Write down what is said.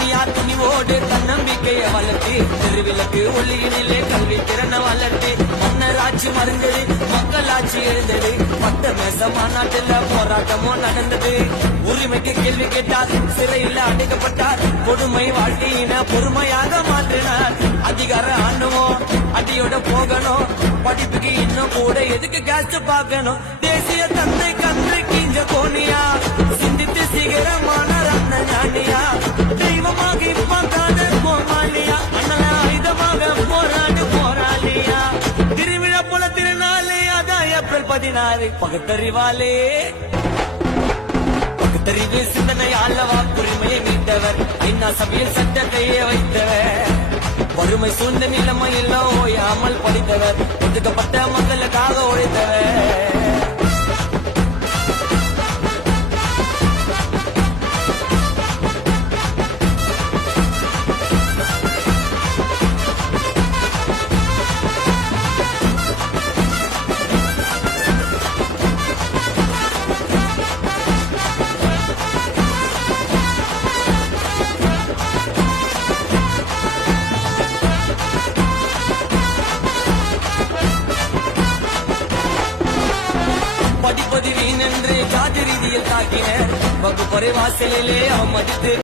துணியா துணிவோடு தன்னம்பிக்கையை வளர்த்தி தெருவிளக்கு ஒளியினிலே கல்வி திறனை வளர்த்தி மன்னராட்சி மறைந்தது மக்களாட்சி எழுந்தது மத்த மேச மாநாட்டில் போராட்டமும் நடந்தது உரிமைக்கு கேள்வி கேட்டார் சிறையில் அடைக்கப்பட்டார் கொடுமை வாழ்க்கையின பொறுமையாக மாற்றினார் அதிகார ஆணுவோம் அடியோட போகணும் படிப்புக்கு இன்னும் கூட எதுக்கு கேஸ்ட் பார்க்கணும் தேசிய தந்தை கந்தை கிஞ்ச கோனியா சிந்தித்து சிகரமான ரத்ன ஞானியா தெய்வமாக இப்ப காதல் கோமாளியா அண்ணல ஆயுதமாக போராடு போராளியா திருவிழா போல திருநாளே அதான் ஏப்ரல் 16 பகுத்தறிவாலே பகுத்தறிவு சிந்தனையால வாக்குரிமையை மீட்டவர் ஐநா சபையில் சட்டத்தையே வைத்தவர் வறுமை சூழ்ந்த நிலைமையில் ஓயாமல் படித்தவர் ஒதுக்கப்பட்ட மக்களுக்காக உழைத்தவர் படிப்பது வீணென்று ஜாதி ரீதியில் தாக்கினர் வகுப்பறை வாசலிலே அவமதித்து